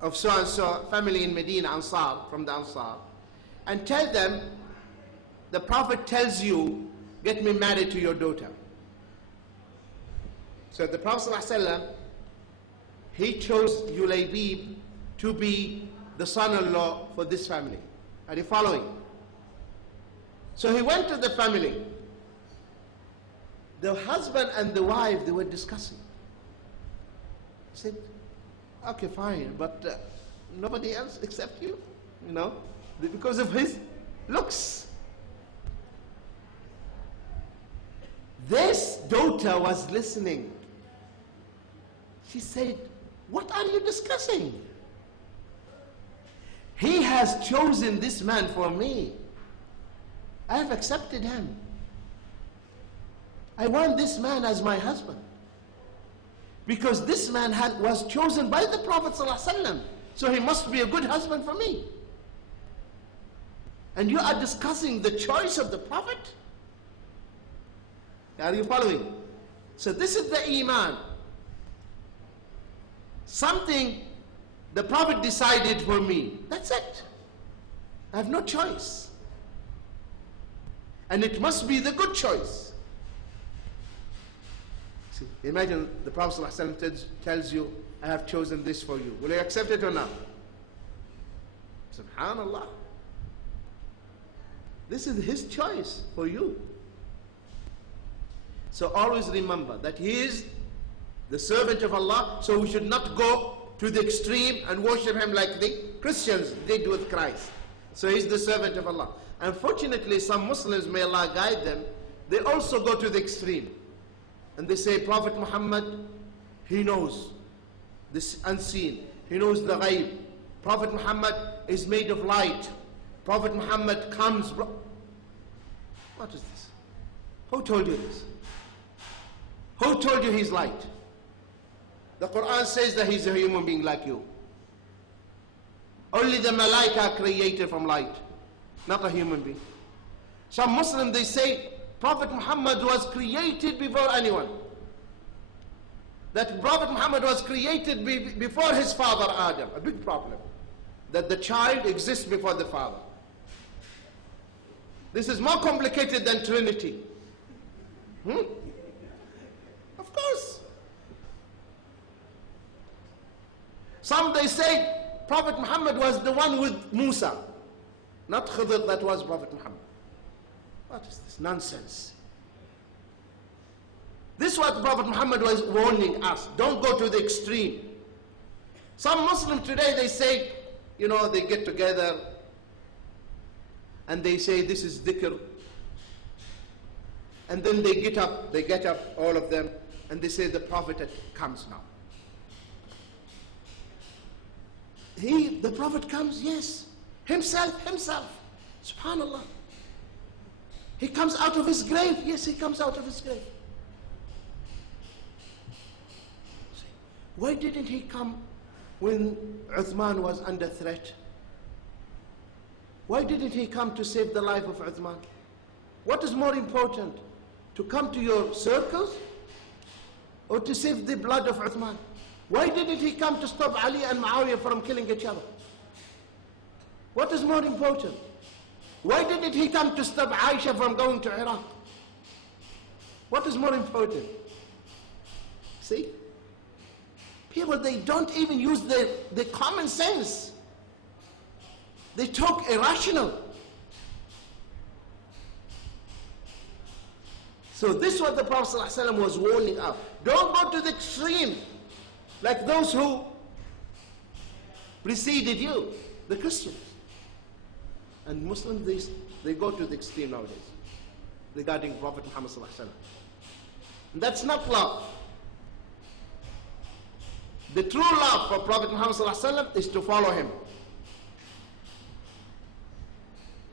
of so and so family in Medina, Ansar, from the Ansar, and tell them the Prophet tells you, get me married to your daughter. So the Prophet ﷺ, he chose Yulaybib to be the son-in-law for this family. Are you following? So he went to the family. The husband and the wife, they were discussing. He said, okay, fine, but nobody else except you, you know, because of his looks. This daughter was listening. She said, what are you discussing? He has chosen this man for me. I have accepted him. I want this man as my husband. Because this man was chosen by the Prophet ﷺ. So he must be a good husband for me. And you are discussing the choice of the Prophet? Are you following? So this is the Iman. Something the Prophet decided for me. That's it. I have no choice. And it must be the good choice. See, imagine the Prophet ﷺ tells you, I have chosen this for you. Will you accept it or not? Subhanallah. This is his choice for you. So always remember that he is the servant of Allah, so we should not go to the extreme and worship him like the Christians did with Christ. So he's the servant of Allah. Unfortunately, some Muslims, may Allah guide them, they also go to the extreme. And they say, Prophet Muhammad, he knows this unseen. He knows the ghaib. Prophet Muhammad is made of light. Prophet Muhammad comes. What is this? Who told you this? Who told you he's light? The Quran says that he's a human being like you. Only the malaika are created from light, not a human being. Some Muslims, they say Prophet Muhammad was created before anyone. That Prophet Muhammad was created before his father Adam. A big problem. That the child exists before the father. This is more complicated than Trinity. Of course. Some, they say Prophet Muhammad was the one with Musa, not Khidr that was Prophet Muhammad. What is this nonsense? This is what Prophet Muhammad was warning us. Don't go to the extreme. Some Muslims today, they say, you know, they get together and they say this is dhikr. And then they get up, all of them, and they say the Prophet comes now. The Prophet comes, yes. Himself. Subhanallah. He comes out of his grave. Yes, he comes out of his grave. Why didn't he come when Uthman was under threat? Why didn't he come to save the life of Uthman? What is more important? To come to your circles or to save the blood of Uthman? Why didn't he come to stop Ali and Muawiyah from killing each other? What is more important? Why didn't he come to stop Aisha from going to Iraq? What is more important? See? People, they don't even use the common sense. They talk irrational. So this is what the Prophet ﷺ was warning us. Don't go to the extreme like those who preceded you, the Christians. And Muslims, they go to the extreme nowadays regarding Prophet Muhammad ﷺ. And that's not love. The true love for Prophet Muhammad ﷺ is to follow him.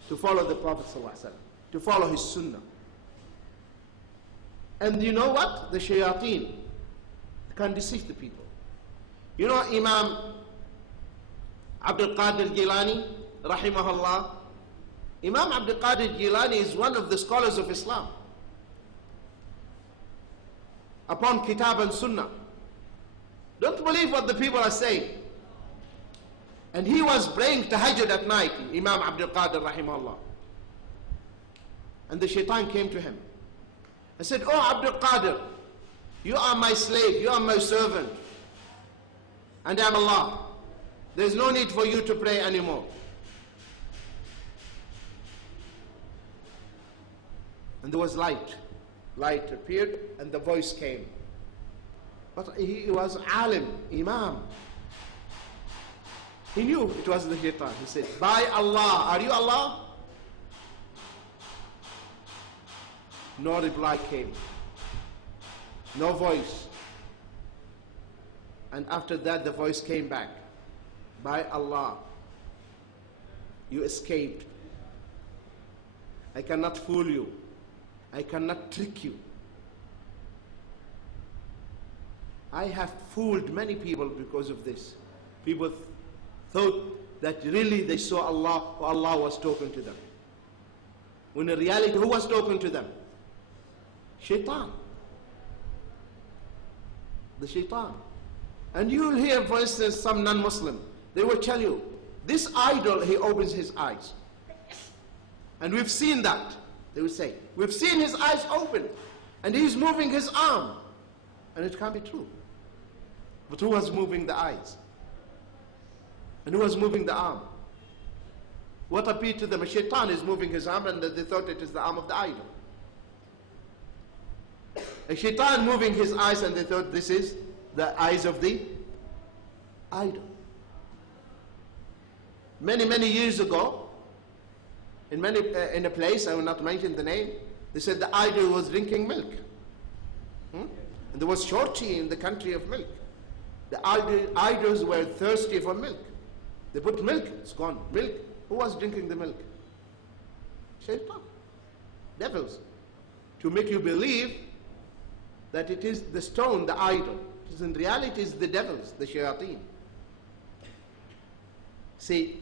To follow the Prophet ﷺ. To follow his sunnah. And you know what? The shayateen can deceive the people. You know Imam Abdul Qadir Jilani, rahimahullah. Imam Abdul Qadir Jilani is one of the scholars of Islam. Upon Kitab and Sunnah. Don't believe what the people are saying. And he was praying tahajjud at night, Imam Abdul Qadir rahimahullah. And the shaitan came to him and said, "Oh Abdul Qadir, you are my slave, you are my servant, and I am Allah. There's no need for you to pray anymore." And there was light. Light appeared and the voice came. But he was alim, imam. He knew it was the shaitan. He said, "By Allah, are you Allah?" No reply came. No voice. And after that the voice came back. "By Allah, you escaped. I cannot fool you. I cannot trick you. I have fooled many people because of this." People thought that really they saw Allah, or Allah was talking to them. When in reality, who was talking to them? Shaitan. The shaitan. And you will hear, for instance, some non-Muslim, they will tell you, this idol, he opens his eyes. And we've seen that. They will say, we've seen his eyes open, and he's moving his arm. And it can't be true. But who was moving the eyes? And who was moving the arm? What appeared to them? A shaitan is moving his arm, and they thought it is the arm of the idol. A shaitan moving his eyes, and they thought this is the eyes of the idol. Many, many years ago, in a place, I will not mention the name, they said the idol was drinking milk. And there was shortage in the country of milk. The idols were thirsty for milk. They put milk, it's gone. Milk. Who was drinking the milk? Shaitan. Devils. To make you believe that it is the stone, the idol. In reality, it is the devils, the shayateen. See,